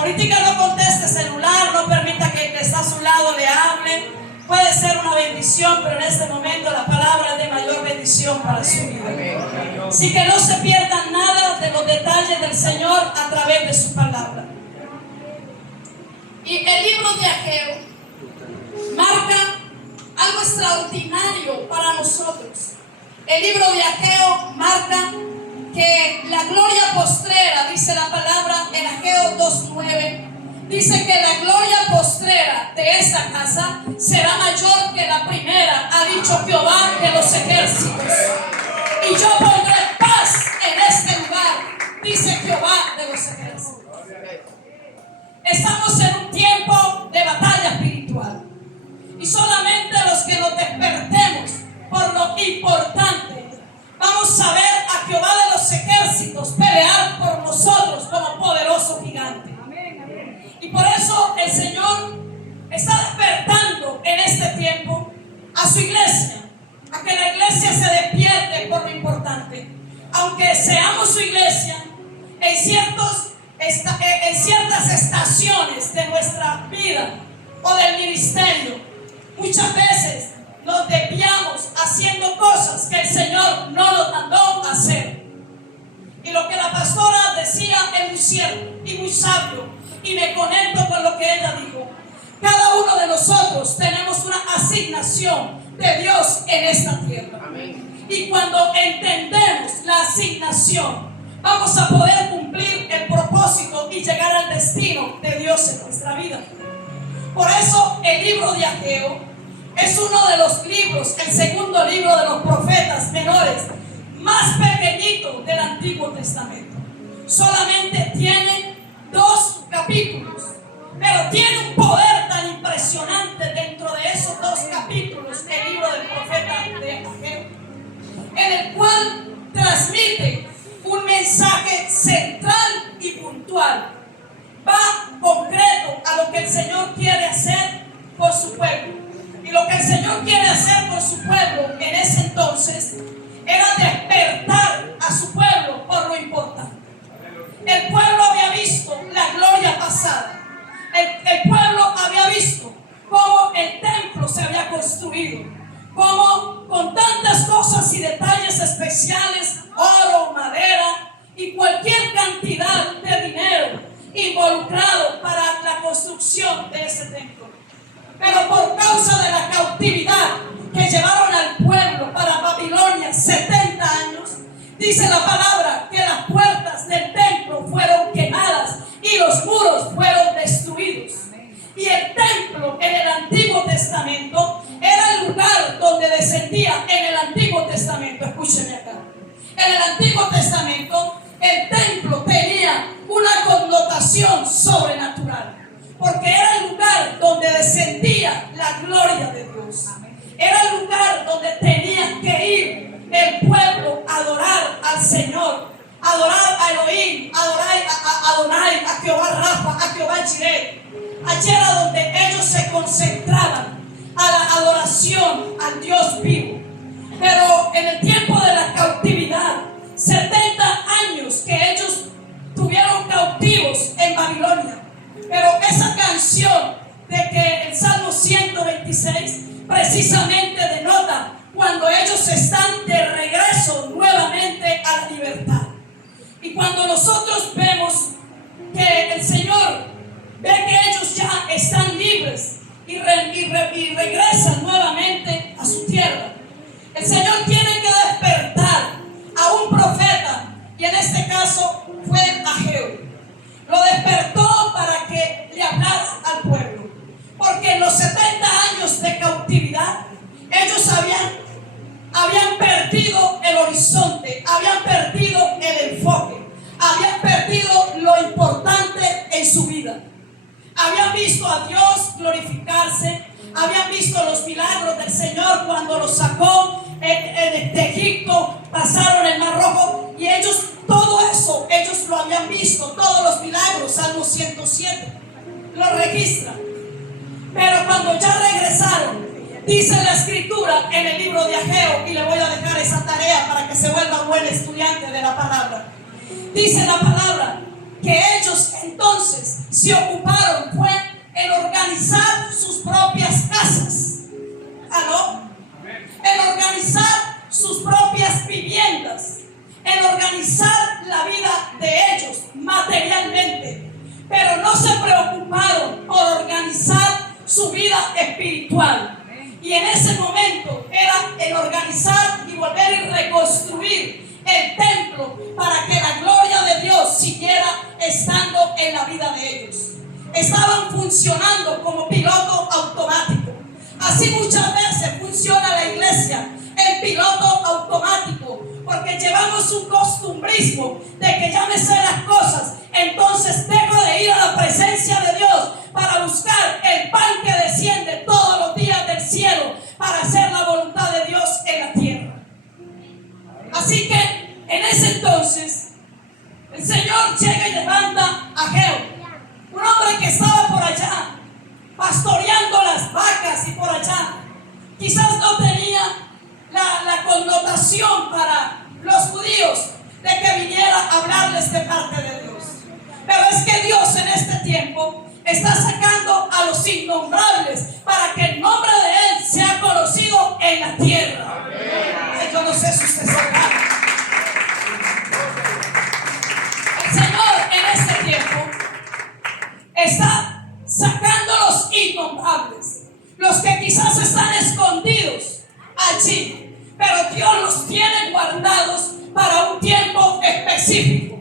Ahorita no conteste celular, no permita que el que está a su lado le hable. Puede ser una bendición, pero en este momento la palabra es de mayor bendición para su vida. Así que no se pierdan nada de los detalles del Señor a través de su palabra. Y el libro de Ageo marca algo extraordinario para nosotros. El libro de Ageo marca que la gloria postrera, dice la palabra en Ageo 2:9, dice que la gloria postrera de esta casa será mayor que la primera, ha dicho Jehová de los ejércitos. Y yo pondré paz en este lugar, dice Jehová de los ejércitos. Estamos en un tiempo de batalla espiritual. Y solamente los que nos despertemos por lo importante, vamos a ver a Jehová de los ejércitos pelear por nosotros como poderoso gigante. Y por eso el Señor está despertando en este tiempo a su iglesia, a que la iglesia se despierte por lo importante. Aunque seamos su iglesia, en ciertas estaciones de nuestra vida o del ministerio, muchas veces nos desviamos haciendo cosas que el Señor no nos mandó a hacer. Y lo que la pastora decía es muy cierto y muy sabio, y me conecto con lo que ella dijo. Cada uno de nosotros tenemos una asignación de Dios en esta tierra. Amén. Y cuando entendemos la asignación, vamos a poder cumplir el propósito y llegar al destino de Dios en nuestra vida. Por eso el libro de Ageo es uno de los libros, el segundo libro de los profetas menores, más pequeñito del Antiguo Testamento. Solamente tiene 2 capítulos, pero tiene un poder tan impresionante dentro de esos 2 capítulos, el libro del profeta de Ageo, en el cual transmite un mensaje central y puntual. Va concreto a lo que el Señor quiere hacer por su pueblo. Y lo que el Señor quiere hacer con su pueblo en ese entonces era despertar a su pueblo por lo importante. El pueblo había visto la gloria pasada. El pueblo había visto cómo el templo se había construido, cómo con tantas cosas y detalles especiales, oro, madera y cualquier cantidad de dinero involucrado para la construcción de ese templo. Pero por causa de la cautividad que llevaron al pueblo para Babilonia 70 años, dice la palabra que las puertas del templo fueron quemadas y los muros fueron destruidos. Y el templo en el Antiguo Testamento era el lugar donde descendía en el Antiguo Testamento. Escúcheme acá. En el Antiguo Testamento el templo tenía una connotación sobrenatural, porque era el lugar donde descendía la gloria de Dios. Era el lugar donde tenía que ir el pueblo a adorar al Señor, a adorar a Elohim, a adorar a Adonai, a Jehová Rafa, a Jehová Jireh. Allí era donde ellos se concentraban a la adoración al Dios vivo. Pero en el tiempo de la cautividad, 70 años que ellos tuvieron cautivos en Babilonia. Pero esa canción de que el Salmo 126 precisamente denota cuando ellos están de regreso nuevamente a la libertad. Y cuando nosotros vemos que el Señor ve que ellos ya están libres y regresan nuevamente a su tierra, el Señor tiene que despertar a un profeta, y en este caso fue Ageo. Lo despertó para que le hablara al pueblo, porque en los 70 años de cautividad ellos habían perdido el horizonte, habían perdido el enfoque, habían perdido lo importante en su vida. Habían visto a Dios glorificarse, habían visto los milagros del Señor cuando los sacó de Egipto, pasaron el Mar Rojo, y ellos, todo eso, ellos lo habían visto, todos los milagros. Salmo 107 lo registra. Pero cuando ya regresaron, dice la escritura en el libro de Ageo, y le voy a dejar esa tarea para que se vuelva buen estudiante de la palabra. Dice la palabra que ellos entonces se ocuparon fue en organizar sus propias casas. ¿Aló? En organizar sus propias viviendas, en organizar la vida de ellos materialmente, pero no se preocuparon por organizar su vida espiritual. Y en ese momento era el organizar y volver y reconstruir el templo para que la gloria de Dios siguiera estando en la vida de ellos. Estaban funcionando como piloto automático. Así muchas veces funciona la iglesia en piloto automático, porque llevamos un costumbrismo de que ya me sé las cosas, entonces dejo de ir a la presencia de Dios para buscar el pan que desciende todos los días del cielo para hacer la voluntad de Dios en la tierra. Así que en ese entonces el Señor llega y levanta a Ageo, un hombre que estaba por allá pastoreando las vacas y por allá. Quizás no tenía la connotación para los judíos de que viniera a hablarles de parte de Dios. Pero es que Dios en este tiempo está sacando a los innombrables para que el nombre de Él sea conocido en la tierra. Ay, yo no sé si usted sabe. El Señor en este tiempo está sacando a los innombrables, los que quizás están escondidos allí, pero Dios los tiene guardados para un tiempo específico.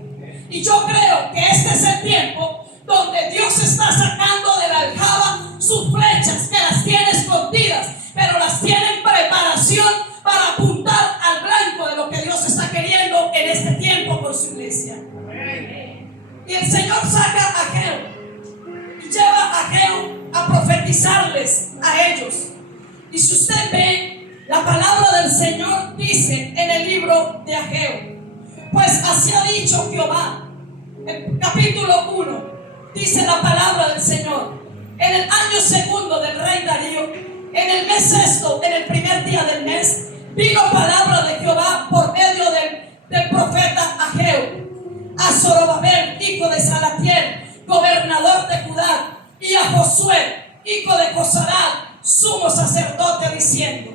Y yo creo que este es el tiempo donde Dios está sacando de la aljaba sus flechas, que las tiene escondidas, pero las tiene en preparación para apuntar al blanco de lo que Dios está queriendo en este tiempo con su iglesia. Y el Señor saca a Ageo y lleva a Ageo a profetizarles a ellos. Y si usted ve, la palabra del Señor dice en el libro de Ageo: pues así ha dicho Jehová. El capítulo 1 dice la palabra del Señor: en el año segundo del rey Darío, en el mes sexto, en el primer día del mes, vino palabra de Jehová por medio del profeta Ageo a Zorobabel, hijo de Salatiel, gobernador de Judá, y a Josué, hijo de Josadá, sumo sacerdote, diciendo: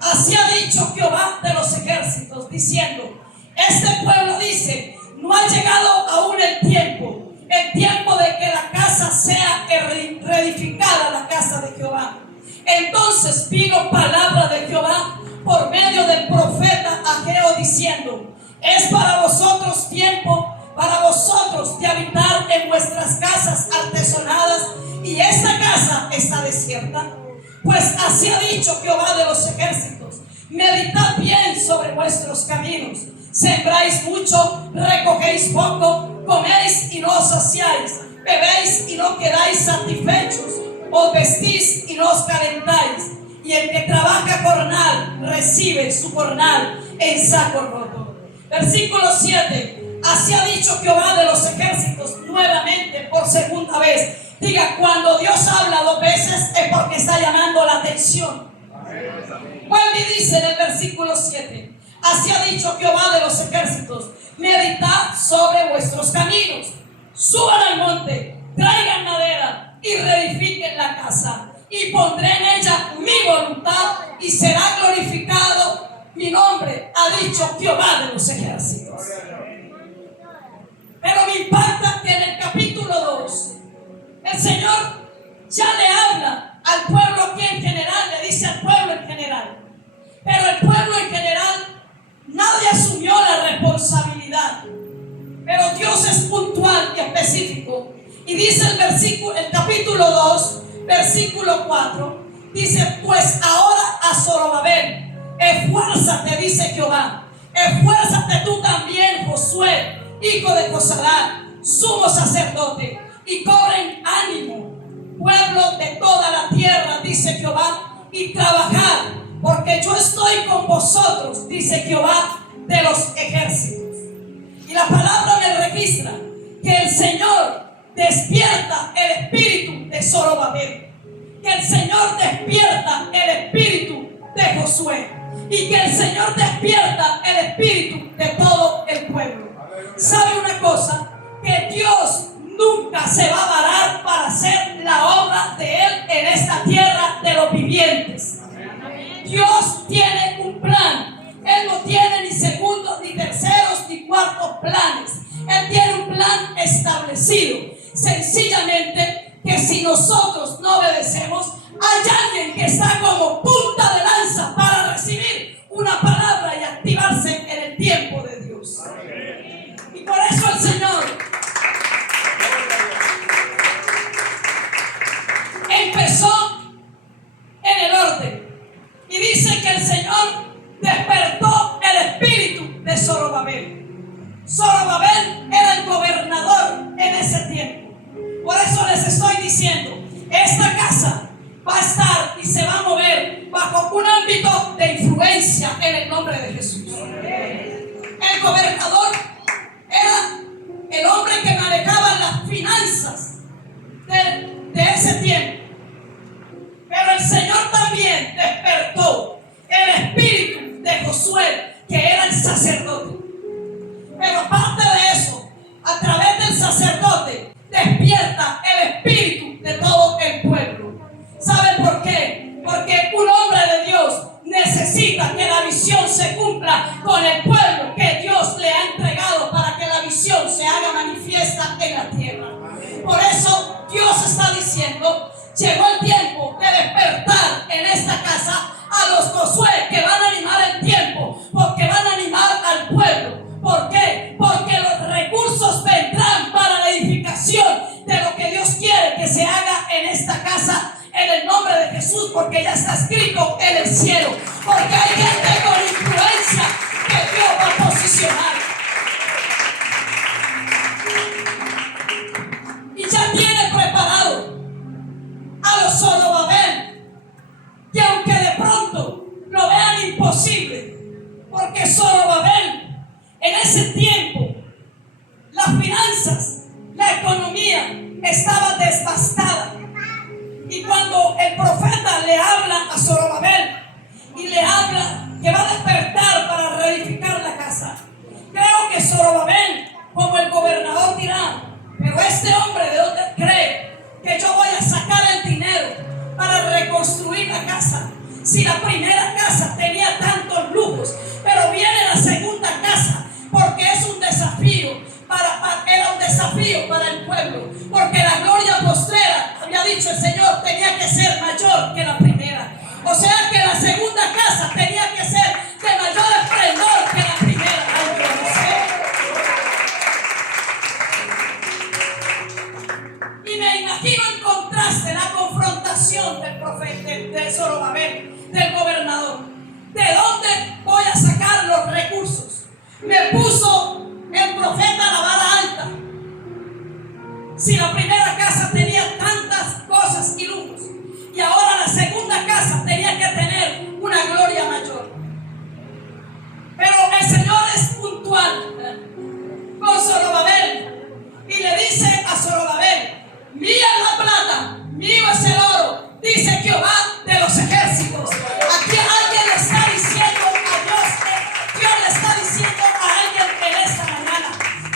así ha dicho Jehová de los ejércitos, diciendo: este pueblo dice, no ha llegado aún el tiempo de que la casa sea reedificada, la casa de Jehová. Entonces vino palabra de Jehová por medio del profeta Ageo, diciendo: es para vosotros tiempo, para vosotros de habitar en vuestras casas artesonadas, y esta casa está desierta. Pues así ha dicho Jehová de los ejércitos: meditad bien sobre vuestros caminos. Sembráis mucho, recogéis poco, coméis y no os saciáis, bebéis y no quedáis satisfechos, os vestís y no os calentáis. Y el que trabaja jornal recibe su jornal en saco roto. Versículo 7. Así ha dicho Jehová de los ejércitos, nuevamente, por segunda vez. Diga, cuando Dios habla dos veces es porque está llamando la atención. Vuelve y dice en el versículo 7: así ha dicho Jehová de los ejércitos: meditad sobre vuestros caminos, suban al monte, traigan madera y reedifiquen la casa, y pondré en ella mi voluntad, y será glorificado mi nombre, ha dicho Jehová de los ejércitos. Pero me impacta que en el capítulo 2 el Señor ya le habla al pueblo aquí en general, le dice al pueblo en general, pero el pueblo en general nadie asumió la responsabilidad. Pero Dios es puntual y específico, y dice el capítulo 2 versículo 4, dice: pues ahora a Zorobabel, esfuérzate, dice Jehová, esfuérzate tú también, Josué, hijo de Josadá, sumo sacerdote, y cobren ánimo, pueblo de toda la tierra, dice Jehová, y trabajad, porque yo estoy con vosotros, dice Jehová de los ejércitos. Y la palabra me registra que el Señor despierta el espíritu de Zorobabel, que el Señor despierta el espíritu de Josué, y que el Señor despierta el espíritu de todo el pueblo. ¿Sabe una cosa? Que Dios se va a varar para hacer la obra de Él en esta tierra de los vivientes. Dios tiene un plan. Él no tiene ni segundos, ni terceros, ni cuartos planes. Él tiene un plan establecido. Sencillamente que si nosotros no obedecemos, hay alguien que está como punta de lanza para recibir una palabra y activarse en el tiempo de Dios. Y por eso el Señor empezó en el orden. Y dice que el Señor despertó el espíritu de Zorobabel. Zorobabel era el gobernador en ese tiempo. Por eso les estoy diciendo, esta casa va a estar y se va a mover bajo un ámbito de influencia en el nombre de Jesús. El gobernador era el hombre que manejaba las finanzas de ese tiempo. Pero el Señor también despertó el espíritu de Josué, que era el sacerdote. Pero aparte de eso, a través del sacerdote despierta el espíritu de todo el pueblo. ¿Saben por qué? Porque un hombre de Dios necesita que la visión se cumpla con el pueblo que Dios le ha entregado para que la visión se haga manifiesta en la tierra. Por eso Dios está diciendo, llegó el tiempo de despertar en esta casa a los Josué que van a animar el tiempo, porque van a animar al pueblo. ¿Por qué? Porque los recursos vendrán para la edificación de lo que Dios quiere que se haga en esta casa en el nombre de Jesús, porque ya está escrito en el cielo, porque hay gente con influencia que Dios va a posicionar. Y ya tiene preparado a los Zorobabel, que aunque de pronto lo vean imposible, porque Zorobabel en ese tiempo las finanzas, la economía estaba devastada. Y cuando el profeta le habla a Zorobabel y le habla que va a despertar para reedificar la casa, creo que Zorobabel, como el gobernador, dirá: pero este hombre, ¿de dónde cree que yo voy a sacar el dinero para reconstruir la casa? Si la primera casa tenía tantos lujos, pero viene la segunda casa, porque es un desafío, era un desafío para el pueblo, porque la gloria postrera, había dicho el Señor, tenía que ser mayor que la primera. O sea que la segunda casa tenía que ser de mayor esplendor que la primera. Y me imagino en contraste la confrontación del profeta, de Zorobabel, del gobernador. ¿De dónde voy a sacar los recursos? Me puso el profeta la vara alta. Si la primera casa tenía tantas cosas y lujos, y ahora la segunda casa tenía que tener una gloria mayor. Pero el Señor es puntual con Zorobabel y le dice a Zorobabel: mía es la plata, mío es el oro, dice Jehová de los ejércitos. Aquí alguien le está diciendo a Dios, Dios le está diciendo a alguien en esta mañana: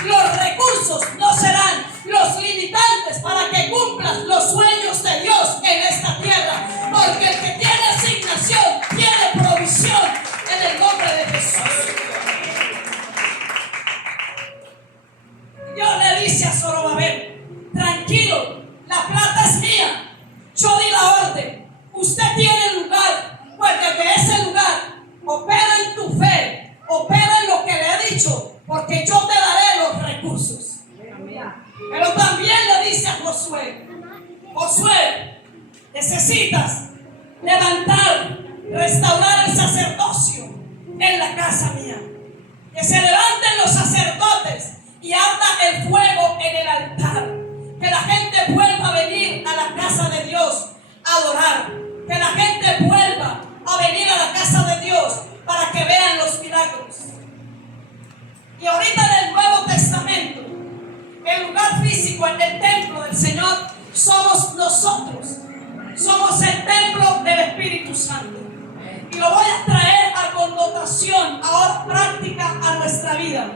los recursos no serán los limitantes para que cumplas los sueños de Dios en esta tierra, porque el que tiene asignación tiene provisión en el nombre de Jesús. Dios le dice a Zorobabel: tranquilo, la plata es mía, yo di la orden, usted tiene el lugar, porque de ese lugar opera en tu fe, opera en lo que le he dicho, porque yo te daré los recursos. Pero también le dice a Josué: Josué, necesitas levantar, restaurar el sacerdocio en la casa mía. Que se levanten los sacerdotes y arda el fuego en el altar. Que la gente vuelva a venir a la casa de Dios a adorar. Que la gente vuelva a venir a la casa de Dios para que vean los milagros. Y ahorita en el Nuevo Testamento, el lugar físico en el templo del Señor somos nosotros. Somos el templo del Espíritu Santo. Y lo voy a traer a connotación ahora práctica a nuestra vida.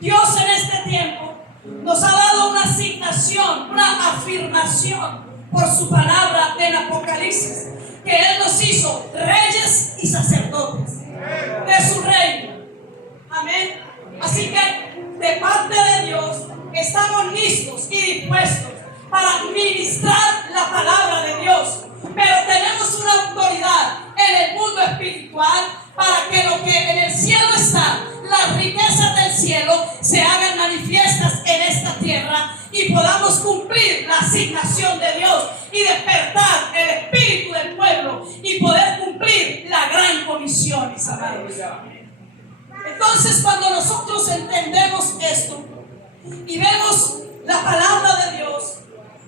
Dios en este tiempo nos ha dado una asignación, una afirmación por su palabra en Apocalipsis, que Él nos hizo reyes y sacerdotes de su reino. Amén. Así que de parte de Dios estamos listos y dispuestos para ministrar la palabra de Dios, pero tenemos una autoridad en el mundo espiritual para que lo que en el cielo está, las riquezas del cielo, se hagan manifiestas en esta tierra y podamos cumplir la asignación de Dios y despertar el espíritu del pueblo y poder cumplir la gran comisión, mis amados. Entonces, cuando nosotros entendemos esto y vemos la palabra de Dios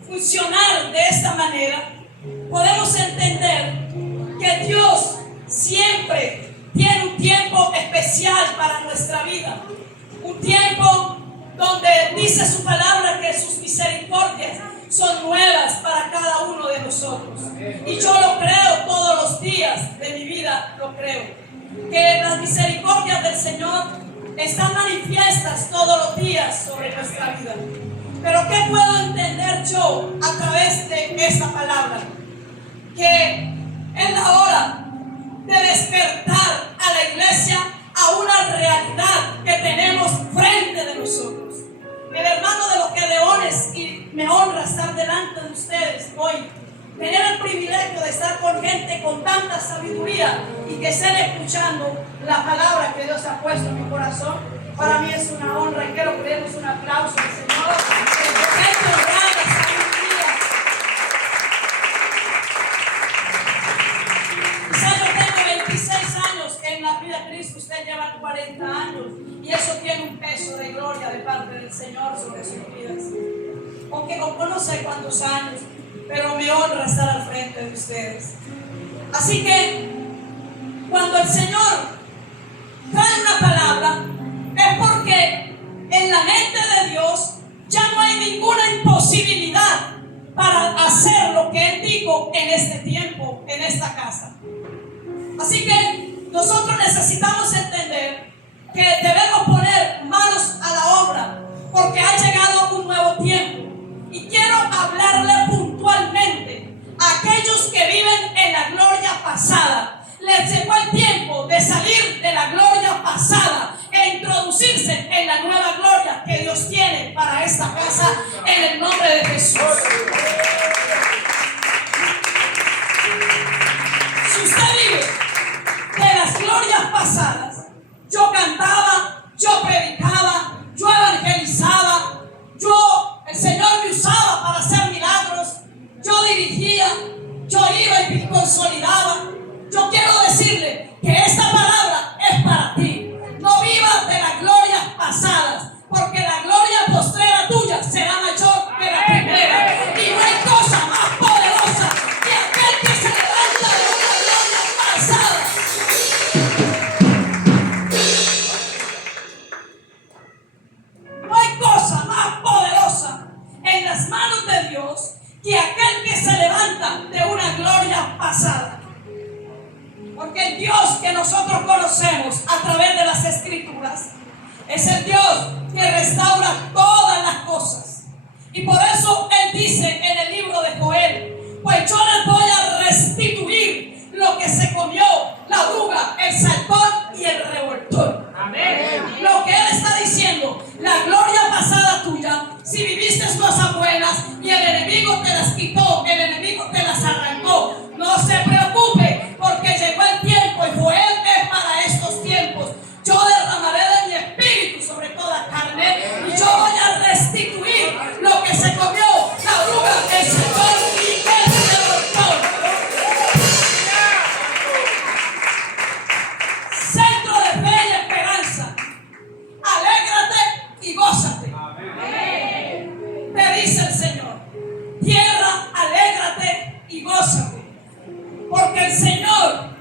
funcionar de esta manera, podemos entender que Dios siempre tiene un tiempo especial para nuestra vida, un tiempo donde dice su palabra que sus misericordias son nuevas para cada uno de nosotros. Y yo lo creo todos los días de mi vida, lo creo, que las misericordias del Señor están manifiestas todos los días sobre nuestra vida. Pero ¿qué puedo entender yo a través de esta palabra? Que es la hora de despertar a la iglesia a una realidad que tenemos frente de nosotros. El hermano, de los que leones, y me honra estar delante de ustedes hoy, tener el privilegio de estar con gente con tanta sabiduría y que estén escuchando la palabra que Dios ha puesto en mi corazón. Para mí es una honra y quiero que le demos un aplauso al Señor. Yo tengo 26 años en la vida de Cristo, usted lleva 40 años y eso tiene un peso de gloria de parte del Señor sobre sus vidas. O no sé cuántos años, pero me honra estar al frente de ustedes. Así que cuando el Señor trae una palabra, es porque en la mente de Dios ya no hay ninguna imposibilidad para hacer lo que Él dijo en este tiempo, en esta casa. Así que nosotros necesitamos entender que debemos poner manos a la obra, porque ha llegado un nuevo tiempo. Y quiero hablarle puntualmente a aquellos que viven en la gloria pasada. Les llegó el tiempo de salir de la gloria pasada e introducirse en la nueva gloria que Dios tiene para esta casa, en el nombre de Jesús. Si usted vive de las glorias pasadas, yo cantaba, yo predicaba, yo evangelizaba, el Señor me usaba para hacer milagros, yo dirigía, yo iba y consolidaba. Yo quiero decirle que esta palabra es para ti. No vivas de las glorias pasadas, porque la gloria postrera tuya será mayor que la primera. Y no hay cosa más poderosa que aquel que se levanta de una gloria pasada. No hay cosa más poderosa en las manos de Dios que aquel que se levanta de una gloria pasada. Porque el Dios que nosotros conocemos a través de las Escrituras es el Dios que restaura todas las cosas. Y por eso Él dice en el libro de Joel: pues yo les voy a restituir lo que se comió la oruga, el saltón y el revoltón. Amén. Lo que Él está diciendo, la gloria pasada tuya, si viviste cosas buenas y el enemigo te las quitó, el enemigo te las arrancó, no se preocupe, porque llegó el tiempo y Joel es para estos tiempos. Yo derramaré de mi espíritu sobre toda carne y yo voy a restituir lo que se comió la oruga, el saltón y el revoltón. Centro de fe y esperanza, alégrate y gózate. Te dice el Señor: tierra, alégrate y gózate, porque el Señor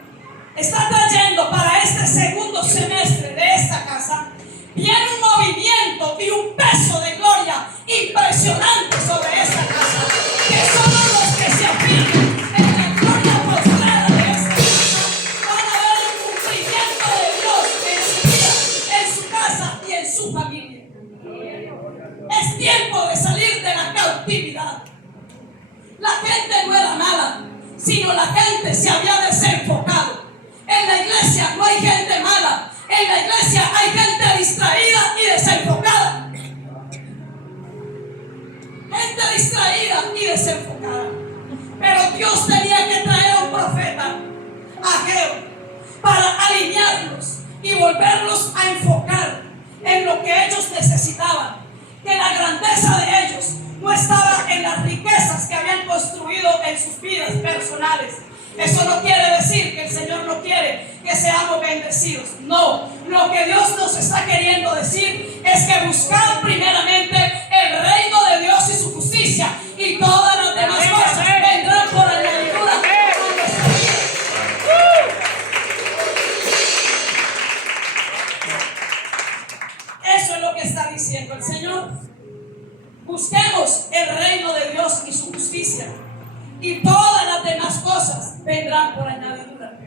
está trayendo para este segundo semestre de esta casa, viene un movimiento y un peso de gloria impresionante sobre esta casa, que solo los que se afirman en la gloria postrera de esta casa van a ver el cumplimiento de Dios en su vida, en su casa y en su familia. Es tiempo de salir de gente no era mala, sino la gente se había desenfocado. En la iglesia no hay gente mala, en la iglesia hay gente distraída y desenfocada. Gente distraída y desenfocada. Pero Dios tenía que traer a un profeta, Ageo, para alinearlos y volverlos a enfocar en lo que ellos necesitaban. Que la grandeza de ellos no estaba en las riquezas que habían construido en sus vidas personales. Eso no quiere decir que el Señor no quiere que seamos bendecidos. No, lo que Dios nos está queriendo decir es que buscar primeramente el reino de Dios y su justicia, y todas las demás cosas vendrán por añadidura. Eso es lo que está diciendo el Señor. Busquemos el reino de Dios y su justicia, y todas las demás cosas vendrán por añadidura.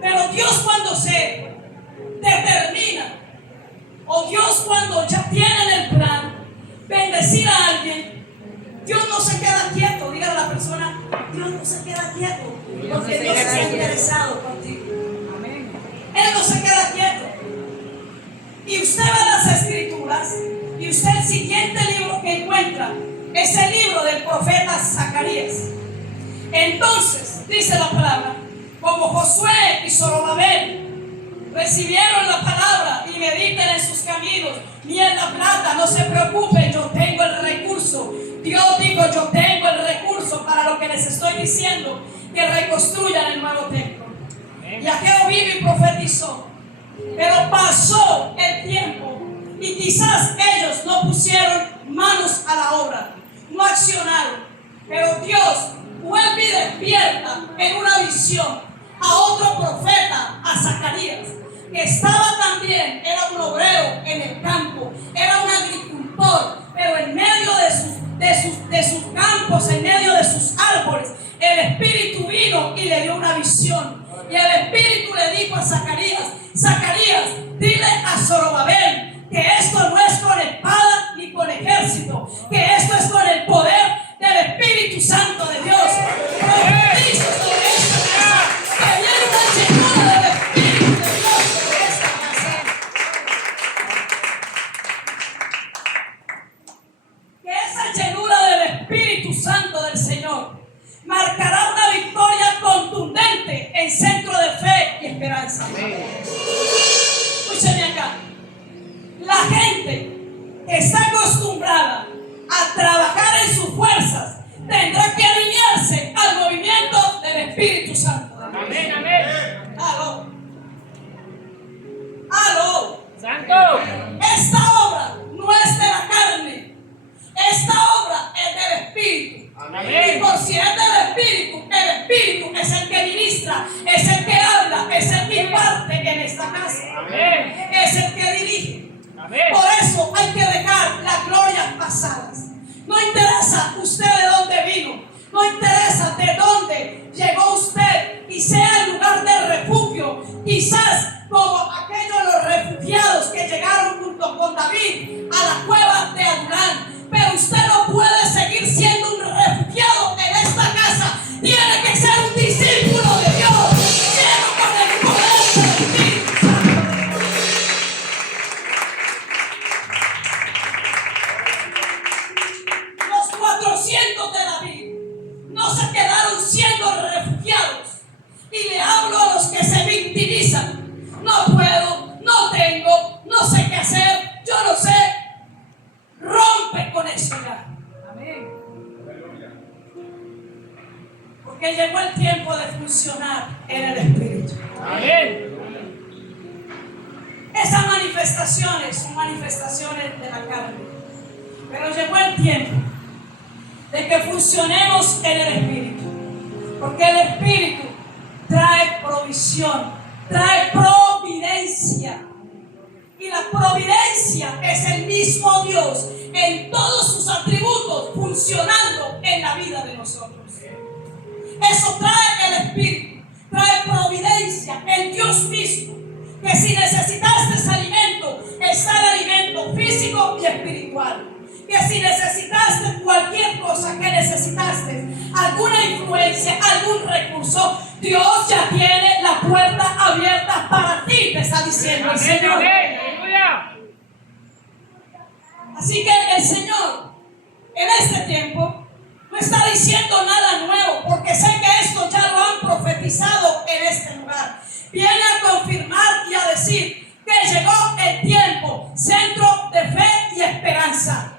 Pero Dios, cuando se determina, o Dios cuando ya tiene en el plan bendecir a alguien, Dios no se queda quieto. Dígale a la persona: Dios no se queda quieto, porque Dios está interesado contigo. Él no se queda quieto. Y usted ve las escrituras, y usted, el siguiente libro que encuentra es el libro del profeta Zacarías. Entonces, dice la palabra, como Josué y Zorobabel recibieron la palabra y mediten en sus caminos, ni en la plata, no se preocupen, yo tengo el recurso. Dios dijo: yo tengo el recurso para lo que les estoy diciendo, que reconstruyan el nuevo templo. Y Ageo vino y profetizó. Pero pasó el tiempo y quizás ellos no pusieron manos a la obra, no accionaron. Pero Dios vuelve y despierta en una visión a otro profeta, a Zacarías, que estaba también, era un obrero en el campo, era un agricultor, pero en medio de sus campos, en medio de sus árboles, el Espíritu vino y le dio una visión. Y el Espíritu le dijo a Zacarías: Zacarías, dile a Zorobabel que esto no es con espada ni con ejército, que esto es con el poder del Espíritu Santo de Dios. Profetizo sobre esta casa que viene una llenura del Espíritu de Dios sobre esta casa. Que esa llenura del Espíritu Santo del Señor marcará una victoria contundente en Centro de Fe y Esperanza. Escúcheme acá. La gente que está acostumbrada a trabajar en sus fuerzas tendrá que alinearse al movimiento del Espíritu Santo. Amén, amén. Aló. Aló. Santo. Esta obra no es de la carne. Esta obra es del Espíritu. Amén. Y por si es del Espíritu, el Espíritu es el que ministra, es el que habla, es el que imparte en esta casa. Amén. Es el que dirige. Amén. Por eso hay que dejar las glorias pasadas. No interesa usted de dónde vino, no interesa de dónde llegó usted y sea el lugar de refugio, quizás como aquellos los refugiados que llegaron junto con David a la cueva de Adulán. Pero usted no puede seguir siendo un refugiado en esta casa. Tiene que ser un discípulo de Dios, lleno con el poder del Espíritu Santo. Los 400 de David no se quedaron siendo refugiados. Y le hablo a los que se victimizan: no puedo, no tengo, no sé qué hacer, yo no sé. Rompe con eso ya. Amén. Porque llegó el tiempo de funcionar en el Espíritu. Amén. Esas manifestaciones son manifestaciones de la carne. Pero llegó el tiempo de que funcionemos en el Espíritu. Porque el Espíritu trae provisión, trae providencia. Y la providencia es el mismo Dios en todos sus atributos funcionando en la vida de nosotros. Eso trae el Espíritu, trae providencia, el Dios mismo. Que si necesitaste alimento, está el alimento físico y espiritual. Que si necesitaste cualquier cosa que necesitaste, influencia, algún recurso, Dios ya tiene la puerta abierta para ti, te está diciendo el Amén, Señor. amén, aleluya. Así que el Señor en este tiempo no está diciendo nada nuevo, porque sé que esto ya lo han profetizado en este lugar. Viene a confirmar y a decir que llegó el tiempo, centro de fe y esperanza.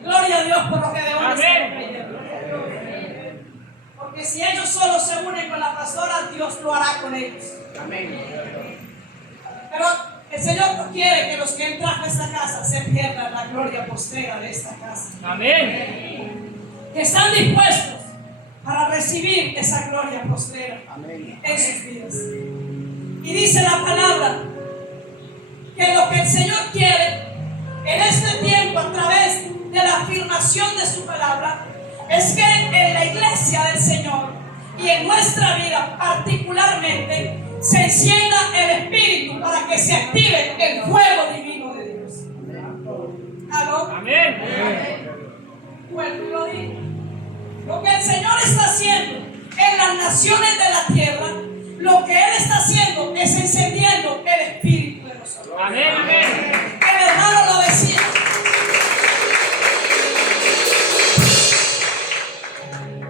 Gloria a Dios por lo que de hoy Amén. porque si ellos solo se unen con la pastora, Dios lo hará con ellos. Pero el Señor no quiere que los que entran a esta casa se pierdan la gloria postrera de esta casa. Amén. Que están dispuestos para recibir esa gloria postrera en sus vidas. Y dice la palabra que lo que el Señor quiere en este tiempo a través de la afirmación de su palabra es que en la iglesia del Señor y en nuestra vida particularmente se encienda el Espíritu para que se active el fuego divino de Dios. ¿Aló? Amén. Vuelvo y lo digo. Lo que el Señor está haciendo en las naciones de la tierra, lo que Él está haciendo es encendiendo el Espíritu de nosotros. Amén, amén. El hermano lo decía.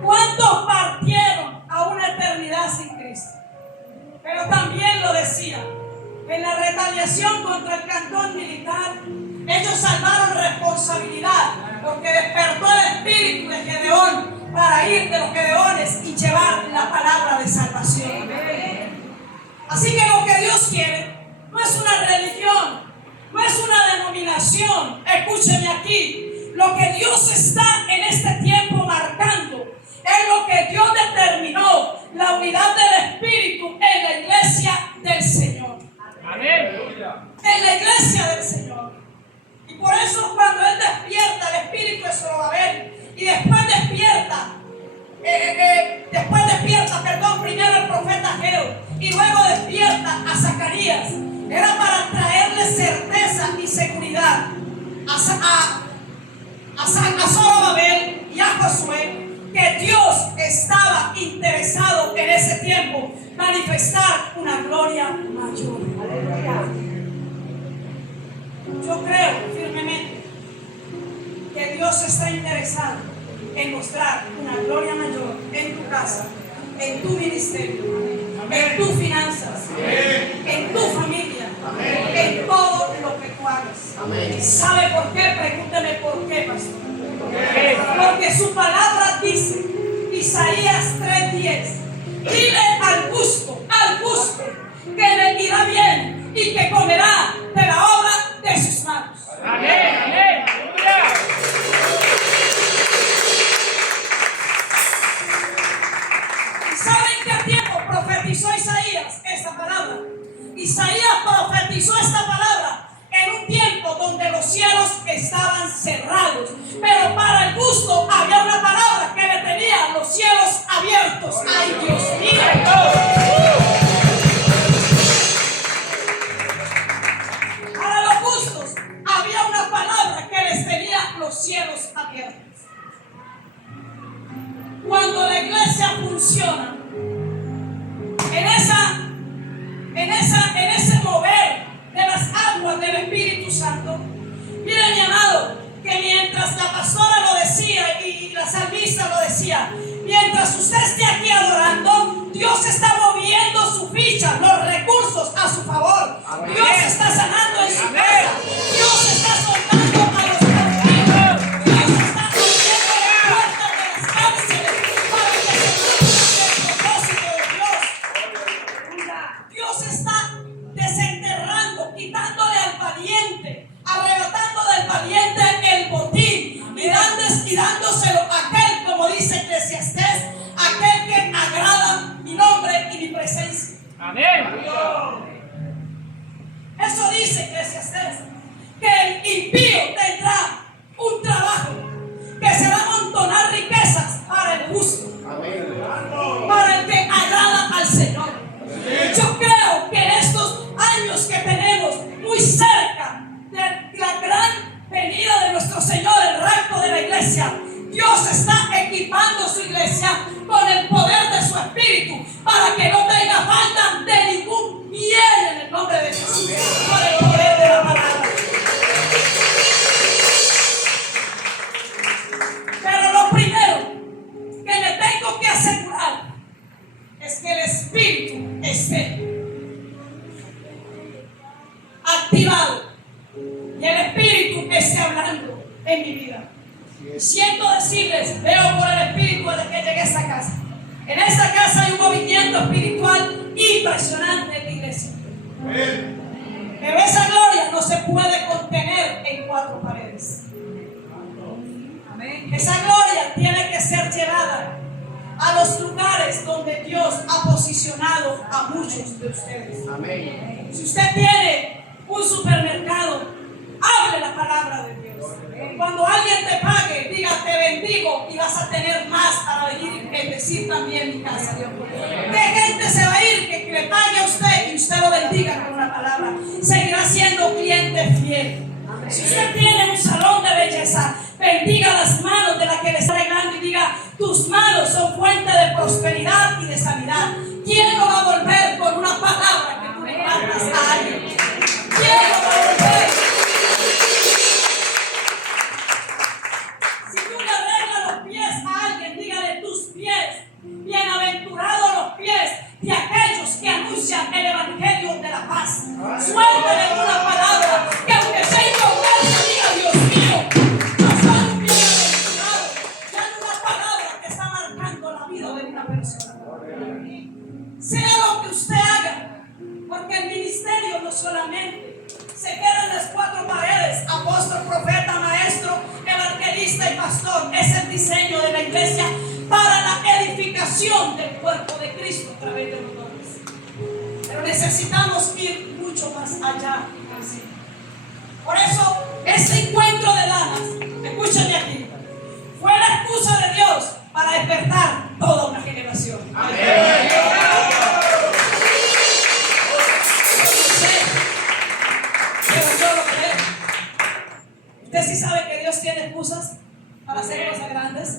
¿Cuántos partieron a una eternidad sin Cristo? Pero también lo decía. En la retaliación contra el cantón militar, ellos salvaron responsabilidad, porque despertó el espíritu de Gedeón para ir de los Gedeones y llevar la palabra de salvación. Así que lo que Dios quiere no es una religión, no es una denominación. Escúcheme aquí. Lo que Dios está en este tiempo marcando es lo que Dios determinó, la unidad del Espíritu en la iglesia del Señor. Amén. En la iglesia del Señor. Y por eso cuando Él despierta el Espíritu de Zorobabel y después despierta, primero el profeta Ageo y luego despierta a Zacarías, era para traerle certeza y seguridad a Zorobabel y a Josué, que Dios estaba interesado en ese tiempo manifestar una gloria mayor. Yo creo firmemente que Dios está interesado en mostrar una gloria mayor en tu casa, en tu ministerio, en tus finanzas, en tu familia, en todo lo que tú hagas. ¿Sabe por qué? Pregúnteme por qué, pastor. Porque su palabra dice, Isaías 3:10, dile al justo, que le irá bien y que comerá de la obra de sus manos. Amén, amén. Aleluya. ¿Y saben qué tiempo profetizó Isaías esta palabra? Isaías profetizó esta palabra en un tiempo donde los cielos estaban cerrados, pero para el justo había una palabra que le tenía los cielos abiertos. ¡Ay, Dios mío! Para los justos había una palabra que les tenía los cielos abiertos. Cuando la iglesia funciona en ese mover de las aguas del Espíritu Santo, mira, mi amado, que mientras la pastora lo decía y la salmista lo decía, mientras usted esté aquí adorando, Dios está moviendo su ficha, los recursos a su favor. Amén. Dios está sanando en su casa. Dios está soltando a los cautivos. Dios está abriendo las puertas de las cárceles para que se cumpla el propósito de Dios. Dios está desenterrando, quitándole al valiente, arrebatando del valiente el botín y dándoselo a aquel, como dice Eclesiastés, aquel que agrada mi nombre y mi presencia. Amén. Eso dice Eclesiastés, que el impío tendrá un trabajo, que será amontonar riquezas para el justo, para el que agrada al Señor. Yo creo que en estos años que tenemos muy cerca de la gran venida de nuestro Señor, el rapto de la iglesia, Dios está equipando su iglesia con el para que no tenga falta de ningún bien en el nombre de Jesús, por el poder de la palabra. Pero lo primero que me tengo que asegurar es que el espíritu esté activado y el espíritu esté hablando en mi vida. Siento decirles, veo por el espíritu desde que llegué a esta casa. En esta casa hay un movimiento espiritual impresionante en la iglesia. Pero esa gloria no se puede contener en cuatro paredes. Esa gloria tiene que ser llevada a los lugares donde Dios ha posicionado a muchos de ustedes. Amén. Si usted tiene un supermercado, hable la palabra de Dios. Cuando alguien te pague, diga te bendigo y vas a tener más para venir y bendecir también mi casa. ¿Qué gente se va a ir que le pague a usted y usted lo bendiga con una palabra? Seguirá siendo cliente fiel. Si usted tiene un salón de belleza, bendiga las manos de la que le está arreglando y diga tus manos son fuente de prosperidad y de sanidad. ¿Quién no va a volver con una palabra que tú le mandas a alguien? ¿Quién no va a volver? Si tú le arreglas los pies a alguien, dígale tus pies. Bienaventurados los pies de aquellos que anuncian el evangelio de la paz. Suéltale una palabra que aunque sea inconversa, diga Dios mío, yo soy un bienaventurado. Dale una palabra que está marcando la vida de una persona. Sea lo que usted haga, porque el ministerio no solamente se queda en las cuatro paredes, apóstol, profeta, maestro, evangelista y pastor. Es el diseño de la iglesia para la edificación del cuerpo de Cristo a través de los dones. Pero necesitamos ir mucho más allá. Por eso, este encuentro de damas, escúchame aquí, fue la excusa de Dios para despertar toda una generación. Amén. Usted sí sabe que Dios tiene excusas para hacer cosas grandes.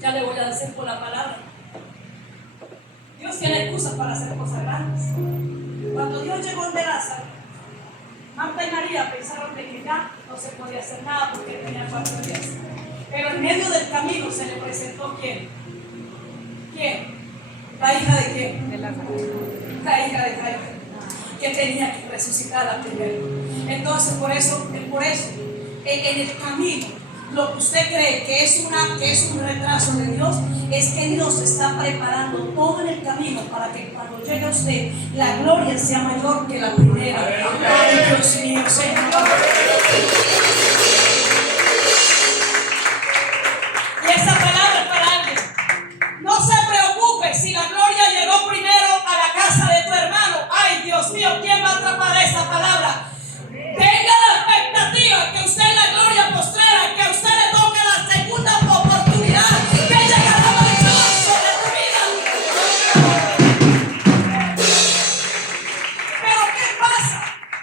Ya le voy a decir por la palabra. Dios tiene excusas para hacer cosas grandes. Cuando Dios llegó en Lázaro, Marta y María pensaron de que ya no se podía hacer nada porque tenía 4 días. Pero en medio del camino se le presentó ¿quién? ¿Quién? ¿La hija de quién? De Lázaro. La hija de Jairo, que tenía que resucitar primero. Entonces, por eso, en el camino, lo que usted cree que es un retraso de Dios, es que Dios está preparando todo en el camino para que cuando llegue a usted, la gloria sea mayor que la primera. Ay, Dios mío, Señor. Y esta palabra es para alguien. No se preocupe si la gloria llegó primero a la casa de tu hermano. Ay, Dios mío, ¿quién va a atrapar esa palabra? Tenga la expectativa que usted en la gloria postrera, que a usted le toque la segunda oportunidad, que llegará mayor sobre tu vida. Pero ¿qué pasa?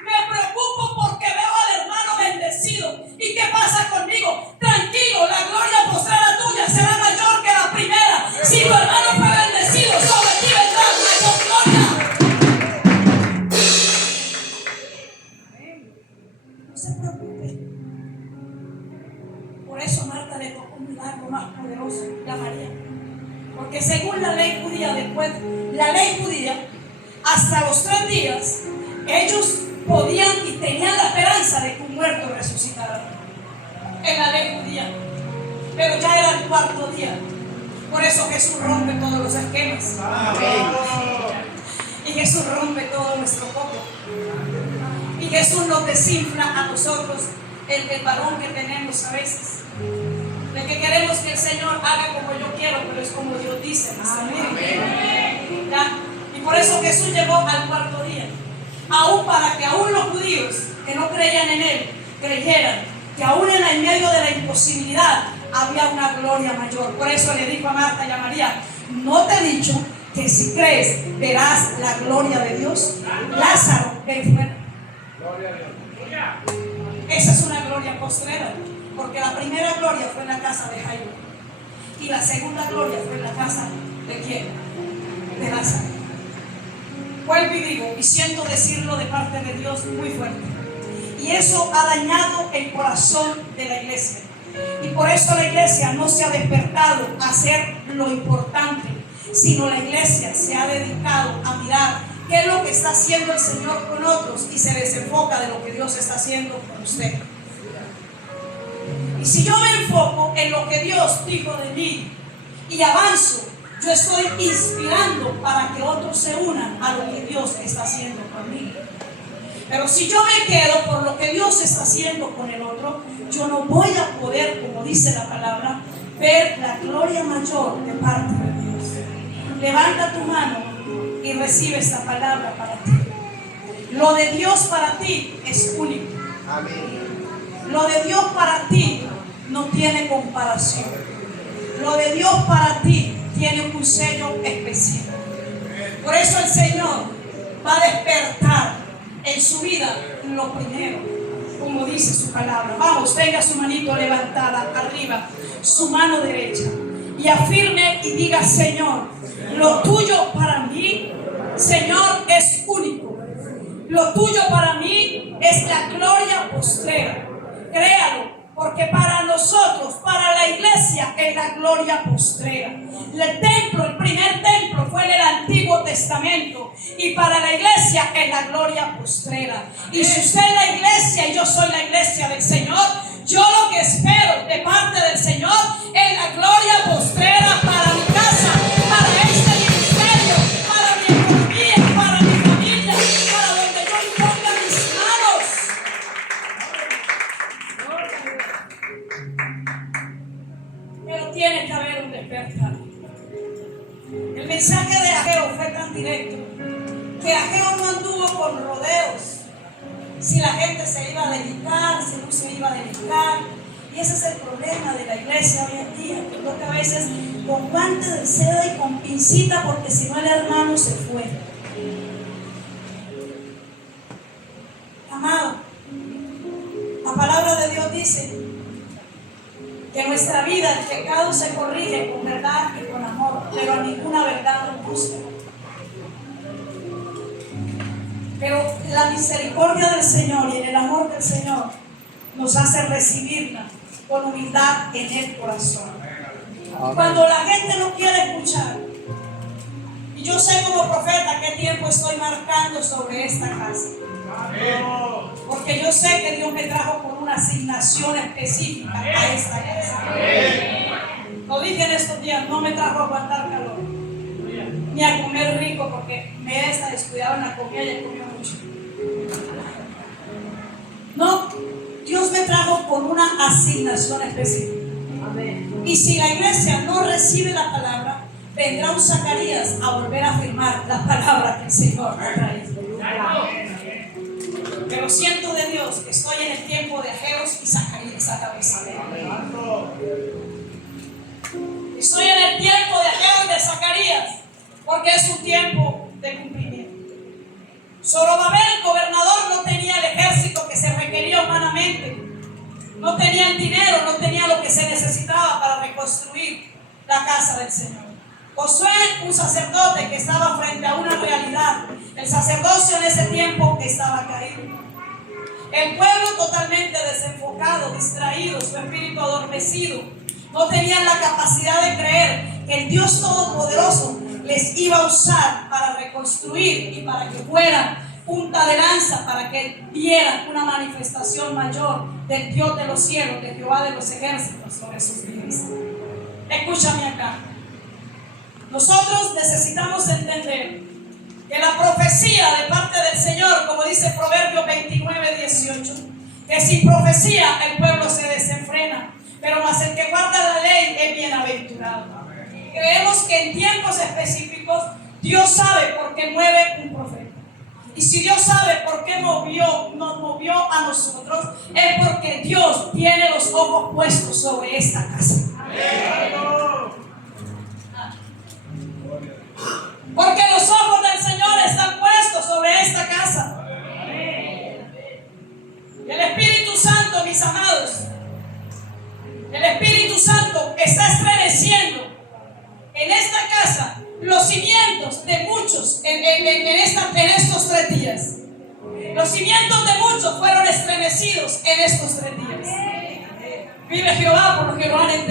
Me preocupo porque veo al hermano bendecido. ¿Y qué pasa conmigo? Tranquilo, la gloria postrera tuya será mayor que la primera. Si tu hermano fue bendecido, sobre ti vendrá mayor gloria. No se preocupe. Por eso Marta le tocó un milagro más poderoso que a María. Porque según la ley judía, hasta los 3 días, ellos podían y tenían la esperanza de que un muerto resucitara. En la ley judía. Pero ya era el 4º día. Por eso Jesús rompe todos los esquemas. Amén. Y Jesús rompe todo nuestro coco. Y Jesús nos desinfla a nosotros el balón que tenemos a veces. De que queremos que el Señor haga como yo quiero, pero es como Dios dice. Amén. ¿Ya? Y por eso Jesús llegó al 4º día. Aún para que aún los judíos que no creían en Él, creyeran que aún en medio de la imposibilidad había una gloria mayor. Por eso le dijo a Marta y a María, ¿no te he dicho que si crees verás la gloria de Dios? Lázaro, ven fuera. Esa es una gloria postrera, porque la primera gloria fue en la casa de Jairo y la segunda gloria fue en la casa ¿De quién? De Lázaro. Vuelvo y digo, y siento decirlo de parte de Dios muy fuerte. Y eso ha dañado el corazón de la iglesia. Y por eso la iglesia no se ha despertado a hacer lo importante, sino la iglesia se ha dedicado a mirar qué es lo que está haciendo el Señor con otros y se desenfoca de lo que Dios está haciendo con usted. Y si yo me enfoco en lo que Dios dijo de mí y avanzo, yo estoy inspirando para que otros se unan a lo que Dios está haciendo conmigo. Pero si yo me quedo por lo que Dios está haciendo con el otro, yo no voy a poder, como dice la palabra, ver la gloria mayor de parte de Dios. Levanta tu mano y recibe esta palabra para ti. Lo de Dios para ti es único. Lo de Dios para ti no tiene comparación. Lo de Dios para ti tiene un sello especial. Por eso el Señor va a despertar en su vida lo primero, como dice su palabra. Vamos, tenga su manito levantada arriba, su mano derecha, y afirme y diga: Señor, lo tuyo para mí, Señor, es único. Lo tuyo para mí es la gloria postrera. Créalo, porque para nosotros, para la iglesia, es la gloria postrera. El templo, el primer templo fue en el Antiguo Testamento, y para la iglesia es la gloria postrera. Y si usted es la iglesia y yo soy la iglesia del Señor, yo lo que espero de parte del Señor es la gloria postrera para mi casa, para este ministerio, para mi economía, para mi familia, para donde yo imponga mis manos. Pero tiene que haber un despertar. El mensaje de Ageo fue tan directo que Ageo no anduvo con rodeos. Si la gente se iba a dedicar, si no se iba a dedicar. Y ese es el problema de la iglesia hoy en día. Que toca a veces con guante de seda y con pincita, porque si no el hermano se fue. Amado, la palabra de Dios dice que en nuestra vida el pecado se corrige con verdad y con amor, pero a ninguna verdad nos busca. Pero la misericordia del Señor y el amor del Señor nos hace recibirla con humildad en el corazón. Cuando la gente no quiere escuchar, y yo sé como profeta qué tiempo estoy marcando sobre esta casa, porque yo sé que Dios me trajo por una asignación específica a esta casa. Lo dije en estos días, no me trajo a aguantar calor ni a comer rico, porque me he descuidado en la comida y he comido mucho. No, Dios me trajo por una asignación específica. Y si la iglesia no recibe la palabra, vendrá un Zacarías a volver a afirmar la palabra que el Señor ha traído. Pero siento de Dios que estoy en el tiempo de Ageos y Zacarías a cabeza. Estoy en el tiempo de Ageo y de Zacarías, porque es un tiempo de cumplimiento. Zorobabel, gobernador, no tenía el ejército que se requería humanamente. No tenía el dinero, no tenía lo que se necesitaba para reconstruir la casa del Señor. Josué, un sacerdote que estaba frente a una realidad. El sacerdocio en ese tiempo estaba caído. El pueblo totalmente desenfocado, distraído, su espíritu adormecido. No tenían la capacidad de creer que el Dios Todopoderoso les iba a usar para reconstruir y para que fueran punta de lanza, para que vieran una manifestación mayor del Dios de los cielos, de Jehová de los ejércitos sobre sus vidas. Escúchame acá. Nosotros necesitamos entender que la profecía de parte del Señor, como dice Proverbios 29:18, que sin profecía el pueblo se desenfrena, pero más el que guarda la ley es bienaventurado. Creemos que en tiempos específicos Dios sabe por qué mueve un profeta. Y si Dios sabe por qué nos movió a nosotros, es porque Dios tiene los ojos puestos sobre esta casa. Porque los ojos del Señor están puestos sobre esta casa. El Espíritu Santo, mis amados, el Espíritu Santo está estremeciendo en esta casa los cimientos de muchos en estos 3 días. Los cimientos de muchos fueron estremecidos en estos 3 días. Vive Jehová por los que lo han entendido.